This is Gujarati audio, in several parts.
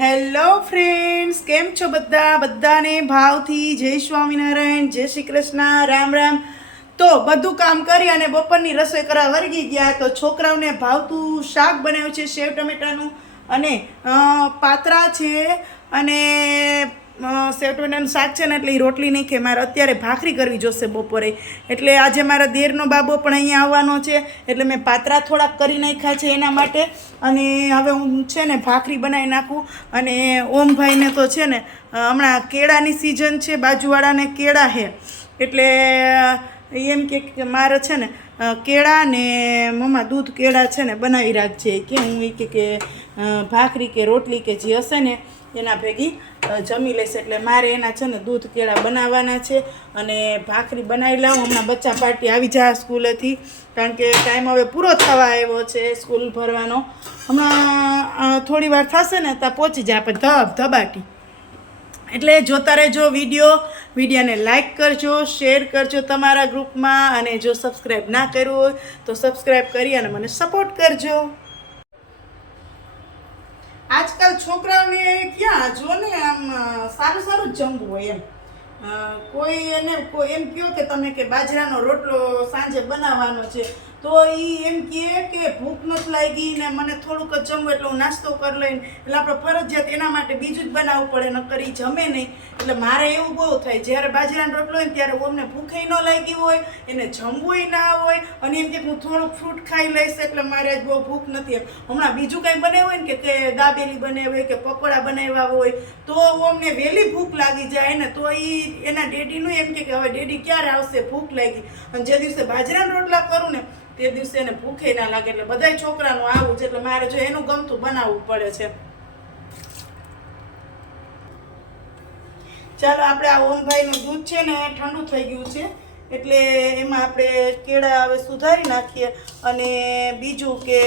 હેલો ફ્રેન્ડ્સ, કેમ છો બધા? બધાને ભાવથી જય સ્વામિનારાયણ, જય શ્રી કૃષ્ણ, રામ રામ. તો બધું કામ કરી અને બપોરની રસોઈ કરવા વર્ગી ગયા તો છોકરાઓને ભાવતું શાક બનાવ્યું છે સેવ ટમેટાનું. અને પાતરા છે અને અ, સેવ ટમેટાનું શાક છે ને એટલે એ રોટલી નહીં કે મારે અત્યારે ભાખરી કરવી જોશે બપોરે. એટલે આજે મારા દેરનો બાબો પણ અહીંયા આવવાનો છે. એટલે મેં પાત્રા થોડાક કરી નાખ્યા છે એના માટે. અને હવે હું છે ને ભાખરી બનાવી નાખું. અને ઓમભાઈને તો છે ને હમણાં કેળાની સિઝન છે બાજુવાળાને કેળા છે. એટલે એમ કે મારે છે ને કેળા ને મમ્મા દૂધ કેળા છે ને બનાવી રાખજે. કે હું એ કે ભાખરી કે રોટલી કે જે હશે ને, એના ભેગી જમી લેશે. એટલે મારે એના છે ને દૂધ કેળા બનાવવાના છે અને ભાખરી બનાવી લાવું. હમણાં બચ્ચા પાર્ટી આવી જાય સ્કૂલેથી. કારણ કે ટાઈમ હવે પૂરો થવા આવ્યો છે સ્કૂલ ભરવાનો. હમણાં થોડી વાર થશે ને ત્યાં પહોંચી જાય પણ ધબ ધબાટી. એટલે જોતા રહેજો વીડિયો, વિડીયોને લાઇક કરજો શેર કરજો તમારા ગ્રુપમાં અને જો સબસ્ક્રાઈબ ના કર્યું હોય તો સબસ્ક્રાઈબ કરી અને મને સપોર્ટ કરજો. આજકાલ છોકરાઓને ક્યાં, જો ને આમ સારું સારું જ જમવું હોય એમ. કોઈ એને કોઈ એમ કહો કે તમે કે બાજરાનો રોટલો સાંજે બનાવવાનો છે. તો એ એમ કહે કે ભૂખ નથી લાગી ને મને થોડુંક જ જમવું એટલે હું નાસ્તો કરી લઈને, એટલે આપણે ફરજિયાત એના માટે બીજું જ બનાવવું પડે, નકર કરી જમે નહીં. એટલે મારે એવું બહુ થાય, જ્યારે બાજરાનો રોટલો હોય ને ત્યારે અમને ભૂખે ન લાગી હોય, એને જમવુંય ના હોય, અને એમ કે હું થોડુંક ફ્રૂટ ખાઈ લઈશ એટલે મારે બહુ ભૂખ નથી. હમણાં બીજું કંઈ બનાવ્યું હોય ને કે દાબેલી બનાવી હોય કે પકોડા બનાવ્યા હોય, તો અમને વહેલી ભૂખ લાગી જાય ને, તો એ એના ડેડીનું એમ કે હવે ડેડી ક્યારે આવશે? ભૂખ લાગી. અને જે દિવસે બાજરાના રોટલા કરું ને તે દિવસે એને ભૂખે ના લાગે એટલે બધાય છોકરાનું આવું છે એટલે મારે જો એનું ગમતું બનાવવું પડે છે. ચાલો, આપણે આ ઓમભાઈનું દૂધ છે ને ઠંડુ થઈ ગયું છે. એટલે એમાં આપણે કેળા હવે સુધારી નાખીએ અને બીજું કે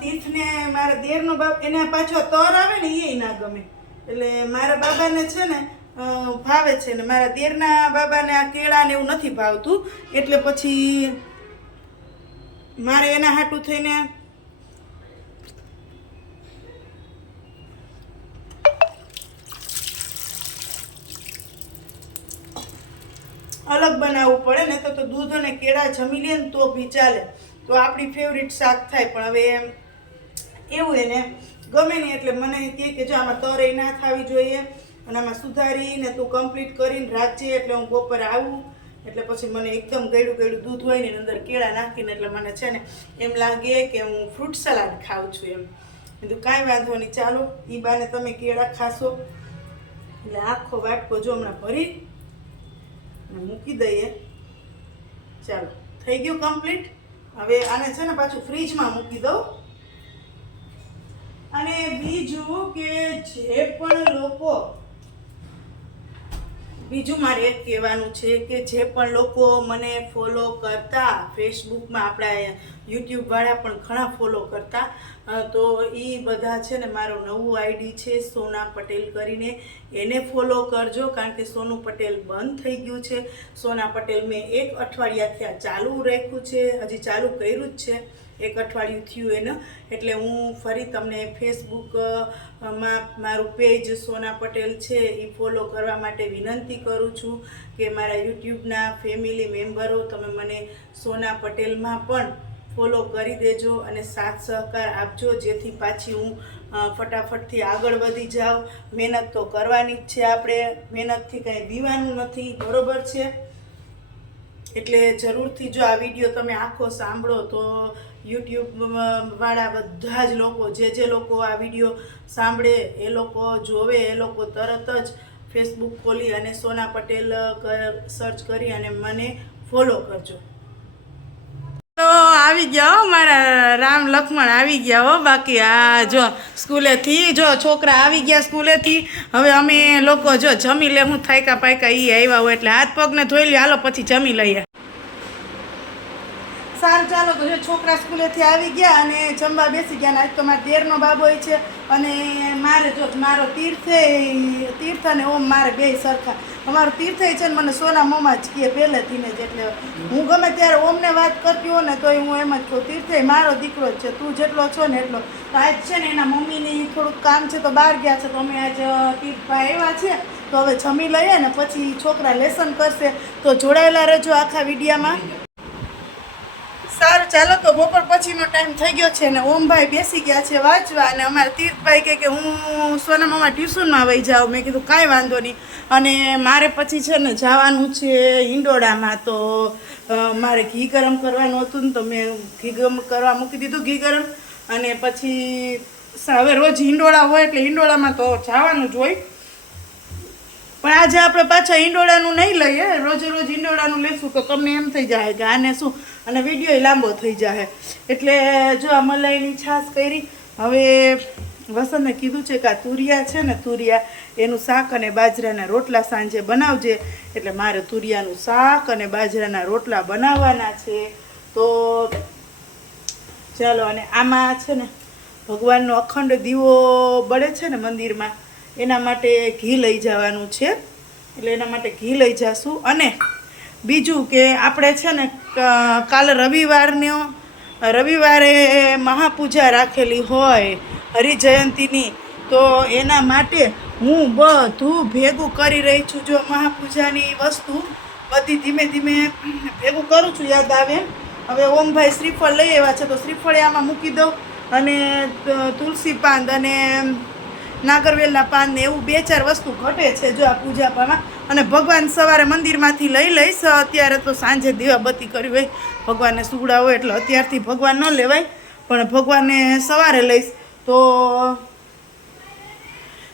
તીર્થને મારા દેરનો બાપ, એના પાછો તર આવે ને એ ના ગમે. એટલે મારા બાબાને છે ને ભાવે છે ને મારા દેરના બાબાને આ કેળા ને એવું નથી ભાવતું. એટલે પછી મારે એના હાટું થઈને અલગ બનાવવું પડે ને તો દૂધ અને કેળા જમી લે ને તો બી ચાલે. તો આપણી ફેવરિટ શાક થાય, પણ હવે એમ એવું એને ગમે નહીં. એટલે મને કહે કે જો આમાં તરે ના થવી જોઈએ. અને આમાં સુધારીને તું કમ્પ્લીટ કરીને રાખજે એટલે હું બપોરે આવું. એટલે પછી મને એકદમ ગળ્યું ગળ્યું દૂધ હોય ને અંદર કેળા નાખીને એટલે મને છે ને એમ લાગે કે હું ફ્રૂટ સલાડ ખાઉં છું એમ. કીધું, કાંઈ વાંધો નહીં, ચાલો. એ બાને તમે કેળા ખાશો. એટલે આખો વાટકો જો હમણાં ભરી અને મૂકી દઈએ. ચાલો, થઈ ગયું કમ્પ્લીટ હવે આને છે ને પાછું ફ્રીજમાં મૂકી દઉં. અને બીજું કે જે પણ લોકો બીજું મારે એક કહેવાનું છે કે જે પણ લોકો મને ફોલો કરતા ફેસબુકમાં આપણા યુટ્યુબવાળા પણ ઘણા ફોલો કરતા તો એ બધા છે ને મારો નવું આઈડી છે સોના પટેલ કરીને, એને ફોલો કરજો કારણ કે સોનું પટેલ બંધ થઈ ગયું છે. સોના પટેલ મેં એક અઠવાડિયાથી આ ચાલુ રાખ્યું છે, હજી ચાલુ કર્યું જ છે. એક અઠવાડિયું થયું એને. એટલે હું ફરી તમને ફેસબુકમાં મારું પેજ સોના પટેલ છે એ ફોલો કરવા માટે વિનંતી કરું છું કે મારા યુટ્યુબના ફેમિલી મેમ્બરો તમે મને સોના પટેલમાં પણ ફોલો કરી દેજો અને સાથ સહકાર આપજો, જેથી પાછી હું ફટાફટથી આગળ વધી જાઉં. મહેનત તો કરવાની જ છે આપણે. મહેનતથી કંઈ દીવાનું નથી. બરોબર છે? એટલે જરૂરથી જો આ વીડિયો તમે આખો સાંભળો તો યુટ્યુબ વાળા બધા જ લોકો, જે જે લોકો આ વીડિયો સાંભળે, એ લોકો જોવે, એ લોકો તરત જ ફેસબુક ખોલી અને સોના પટેલ સર્ચ કરી અને મને ફોલો કરજો. તો આવી ગયા હો મારા રામ લક્ષ્મણ આવી ગયા હો બાકી આ જો સ્કૂલેથી, જો છોકરા આવી ગયા સ્કૂલેથી, હવે અમે લોકો જો જમી લે, હું થાયકા પાયકા એ આવ્યા હોય એટલે હાથ પગને ધોઈ લે હાલો પછી જમી લઈએ. સારું ચાલો, તો જો છોકરા સ્કૂલેથી આવી ગયા અને જમવા બેસી ગયા આજ તો મારા દેરનો બાબોય છે અને મારે જો મારો તીર્થ તીર્થ અને ઓમ મારે બે સરખા. અમારો તીર્થ છે ને મને સોના મોમાં જ કહે પહેલેથી ને જ એટલે હું ગમે ત્યારે ઓમને વાત કરતી હોઉં ને તોય હું એમ જ કહું, તીર્થે મારો દીકરો જ છે, તું જેટલો છો ને એટલો. તો આજ છે ને એના મમ્મીની થોડુંક કામ છે, તો બહાર ગયા છે, તો અમે આજ તીર્થભાઈ આવ્યા છે તો હવે જમી લઈએ ને પછી છોકરા લેસન કરશે. તો જોડાયેલા રહેજો આખા વિડીયામાં. સારું ચાલો તો બપોર પછીનો ટાઈમ થઈ ગયો છે ને ઓમભાઈ બેસી ગયા છે વાંચવા અને અમારા તીર્થભાઈ કહે કે હું સોનામામાં ટ્યુશનમાં વહી જાઉં. મેં કીધું, કાંઈ વાંધો નહીં. અને મારે પછી છે ને જવાનું છે હિંડોળામાં. તો મારે ઘી ગરમ કરવાનું હતું ને તો મેં ઘી ગરમ કરવા મૂકી દીધું ઘી ગરમ. અને પછી હવે રોજ હિંડોળા હોય એટલે હિંડોળામાં તો જવાનું જ હોય. પણ આજે આપણે પાછા ઈંડોળાનું નહીં લઈએ. રોજે રોજ ઈંડોળાનું લેશું તો તમને એમ થઈ જાય કે આને શું? અને વીડિયો લાંબો થઈ જાય એટલે જો આ મલાઈની છાશ કરી, હવે વસંતને કીધું છે કે આ તુરિયા છે ને, તુરિયા એનું શાક અને બાજરાના રોટલા સાંજે બનાવજે. એટલે મારે તુરિયાનું શાક અને બાજરાના રોટલા બનાવવાના છે. તો ચાલો, અને આમાં છે ને ભગવાનનો અખંડ દીવો બળે છે ને મંદિરમાં એના માટે ઘી લઈ જવાનું છે. એટલે એના માટે ઘી લઈ જશું. અને બીજું કે આપણે છે ને કાલ રવિવારનો, રવિવારે મહાપૂજા રાખેલી હોય, હરિજયંતીની, તો એના માટે હું બધું ભેગું કરી રહી છું. જો મહાપૂજાની વસ્તુ બધી ધીમે ધીમે ભેગું કરું છું, યાદ આવે. હવે ઓમભાઈ શ્રીફળ લઈ આવ્યા છે, તો શ્રીફળે આમાં મૂકી દઉં. અને તુલસી પાંદ અને નાગરવેલના પાન ને એવું બે ચાર વસ્તુ ઘટે છે જો આ પૂજા પામાં. અને ભગવાન સવારે મંદિરમાંથી લઈ લઈશ. અત્યારે તો સાંજે દીવાબત્તી કરી હોય. ભગવાનને સુગડા હોય એટલે અત્યારથી ભગવાન ન લેવાય, પણ ભગવાનને સવારે લઈશ. તો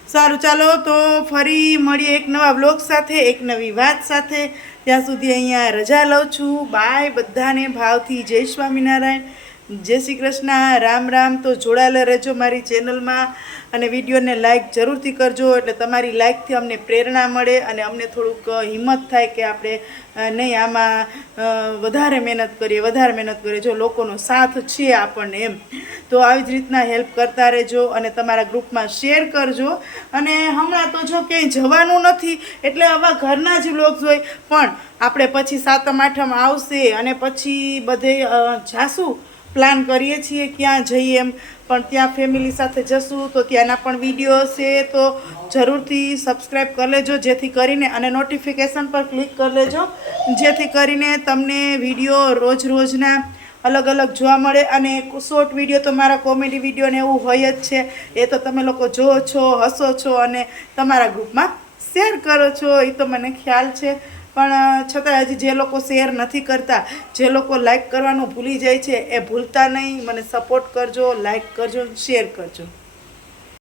સારું ચાલો, તો ફરી મળીએ એક નવા બ્લોગ સાથે, એક નવી વાત સાથે. ત્યાં સુધી અહીંયા રજા લઉં છું. બાય બધાને. ભાવથી જય સ્વામિનારાયણ. જય શ્રી કૃષ્ણ, રામ રામ. તો જોડાયેલા રહેજો મારી ચેનલમાં અને વિડીયોને લાઇક જરૂરથી કરજો એટલે તમારી લાઈકથી અમને પ્રેરણા મળે અને અમને થોડુંક હિંમત થાય કે આપણે નહીં આમાં વધારે મહેનત કરીએ, વધારે મહેનત કરીએ. જો લોકોનો સાથ છે આપણને એમ. તો આવી જ રીતના હેલ્પ કરતા રહેજો અને તમારા ગ્રુપમાં શેર કરજો. અને હમણાં તો જો ક્યાંય જવાનું નથી, એટલે આવા ઘરના જ લોક હોય. પણ આપણે પછી સાતમ આઠમ આવશે અને પછી બધે જાશું. પ્લાન કરીએ છીએ ક્યાં જઈએ એમ. પણ ત્યાં ફેમિલી સાથે જશું તો ત્યાંના પણ વીડિયો હશે તો જરૂરથી સબસ્ક્રાઈબ કરી લેજો, જેથી કરીને અને નોટિફિકેશન પર ક્લિક કરી લેજો. જેથી કરીને તમને વીડિયો રોજ રોજના અલગ અલગ જોવા મળે અને શોર્ટ વીડિયો તો મારા કોમેડી વીડિયો ને એવું હોય જ છે. એ તો તમે લોકો જુઓ છો, હસો છો અને તમારા ગ્રુપમાં શેર કરો છો. એ તો મને ખ્યાલ છે. પણ છતાં હજી જે લોકો શેર નથી કરતા, જે લોકો લાઈક કરવાનું ભૂલી જાય છે, એ ભૂલતા નહીં. મને સપોર્ટ કરજો લાઈક કરજો શેર કરજો.